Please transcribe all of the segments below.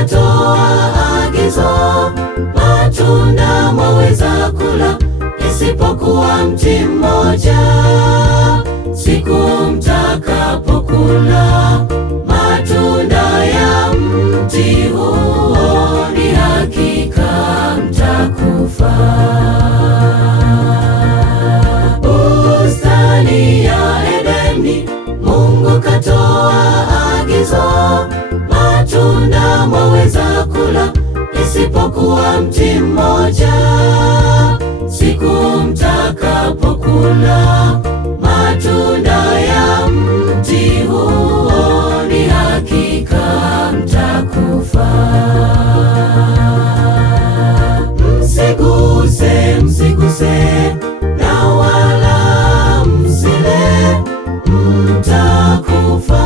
katoa agizo, matunda mwaweza kula, isipokuwa mti mmoja. Siku mtakapokula matunda ya mti huo, ni hakika mtakufa. Bustani ya Edeni, Mungu katoa agizo, matunda mwaweza kula, isipokuwa mti mmoja. Siku mtakapokula matunda ya mti huo, ni hakika mtakufa. Msiguse, msiguse na wala msile, mtakufa.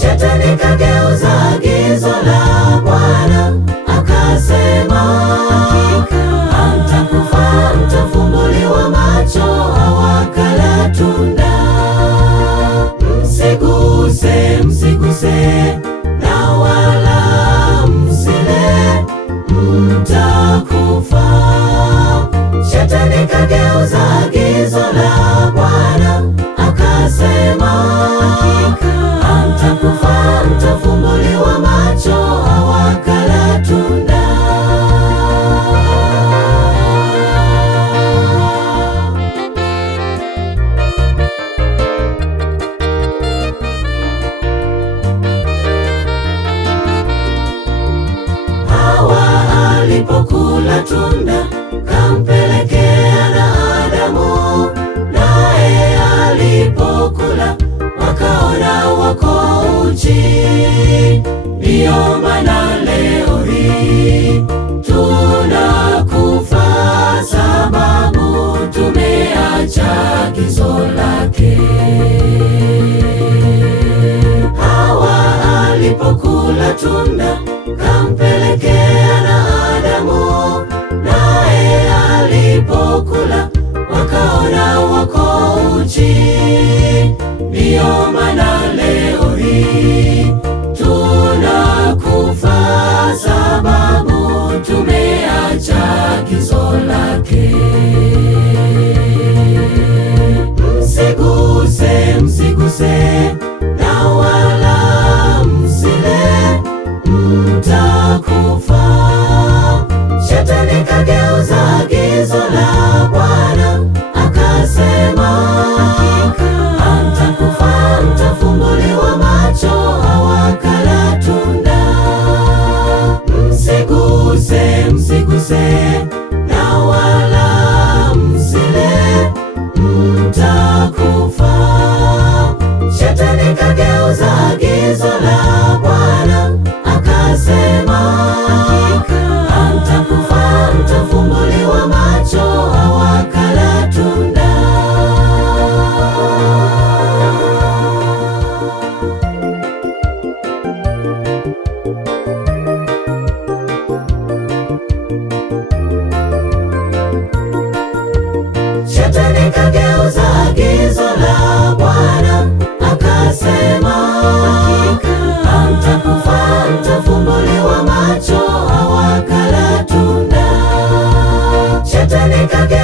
Shetani kageuza agizo la Bwana, akasema hamtakufa, mtafumbuliwa macho, hawakala tunda. Msiguse, msiguse na wala msile, mtakufa. Shetani kageuza agizo la Bwana, akasema hamtakufa, mtafumbuliwa macho, hawakala tunda. Hawa alipokula tunda, kampelekea na Adamu, naye alipokula wakaona wako uchi. Ndiyo maana leo hii tunakufa, sababu tumeacha agizo lake. Hawa alipokula tunda, kampelekea na Adamu, naye alipokula wakaona wako uchi. Ndiyo maana leo hii tunakufa, sababu tumeacha agizo lake. Msiguse, msiguse na wala msile, mtakufa. Shetani kageuza agizo la Bwana, akasema hamtakufa, mtafumbuliwa macho, hawakala tunda. Msiguse, msiguse na wala msile, mtakufa. Shetani kageuza agizo la Bwana, akasema hamtakufa, mtafumbuliwa macho, hawakala tunda. Shetani kageuza agizo la Bwana, akasema hamtakufa, mtafumbuliwa macho, hawakala tunda. Shetani kageuza